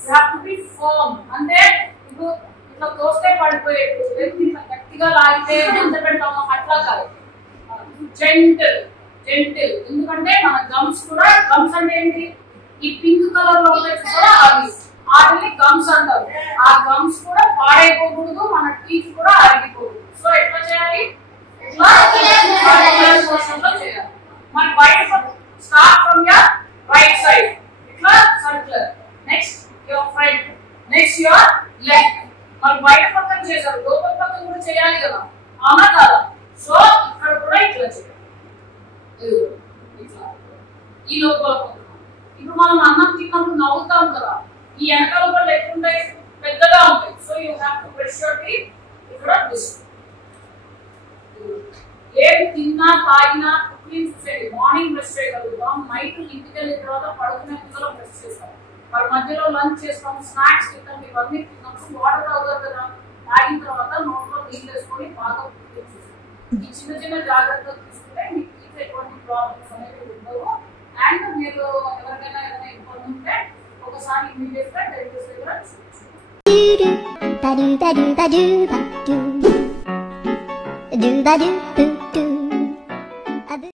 You have to be firm. అంటే ఇప్పుడు ఇట్లా తోస్తే పడిపోయేట్టు, లేదు ఇట్లా గట్టిగా లాగితే ఎంత పెడతామో అట్లా కాదు. Gentle gentle. ఎందుకంటే మన గమ్స్ కూడా, గమ్స్ అంటే ఏంటి, ఈ పింక్ కలర్ లో ఉంటాయి కూడా అవి, వాటిని గమ్స్ అంటారు. ఆ గమ్స్ కూడా పాడైపోకూడదు, మన టీత్ కూడా అరిగిపోకూడదు. సో ఎట్లా చేయాలి, ఇట్లా పోర్షన్ లో చేయాలి. మన బయట start from your right side, ఇట్లా circular. Next your front, next your left. మన బయట పక్కన చేశారు, లోపల పక్కన కూడా చేయాలి కదా, అవునా కాదా? సో ఇక్కడ కూడా ఇట్లా చేయాలి, ఇట్లా ఈ లోపల పక్కన. ఇప్పుడు మనం అన్నం తిన్నప్పుడు నవ్వుతాం కదా, ఈ వెనక లోపల ఎట్లుంటాయి, పెద్దగా ఉంటాయి. So you have to brush your teeth. ఇక్కడ ఏం తిన్నా తాగినా క్లీన్ చేయండి. మార్నింగ్ బ్రష్ చేయగలుగుతాం, నైట్ ఇంటికి వెళ్ళిన తర్వాత పడుకునే ముందర బ్రష్ చేస్తాం. మరి మధ్యలో లంచ్ చేస్తాం, స్నాక్స్ తింటాం, ఇవన్నీ తిన్నప్పుడు వాటర్ తాగుతారు కదా, తాగిన తర్వాత నోట్లో నీళ్ళు వేసుకొని బాగా క్లీన్ చేస్తాం. ఈ చిన్న చిన్న జాగ్రత్తలు తీసుకుంటే మీకు ఎటువంటి ప్రాబ్లమ్స్ అనేవి ఉండవు. అండ్ మీరు ఎవరికైనా ఏదైనా ఇబ్బంది ఉంటే ఒకసారి ఇమీడియట్ గా డెంటిస్ట్ దగ్గర చూపించండి.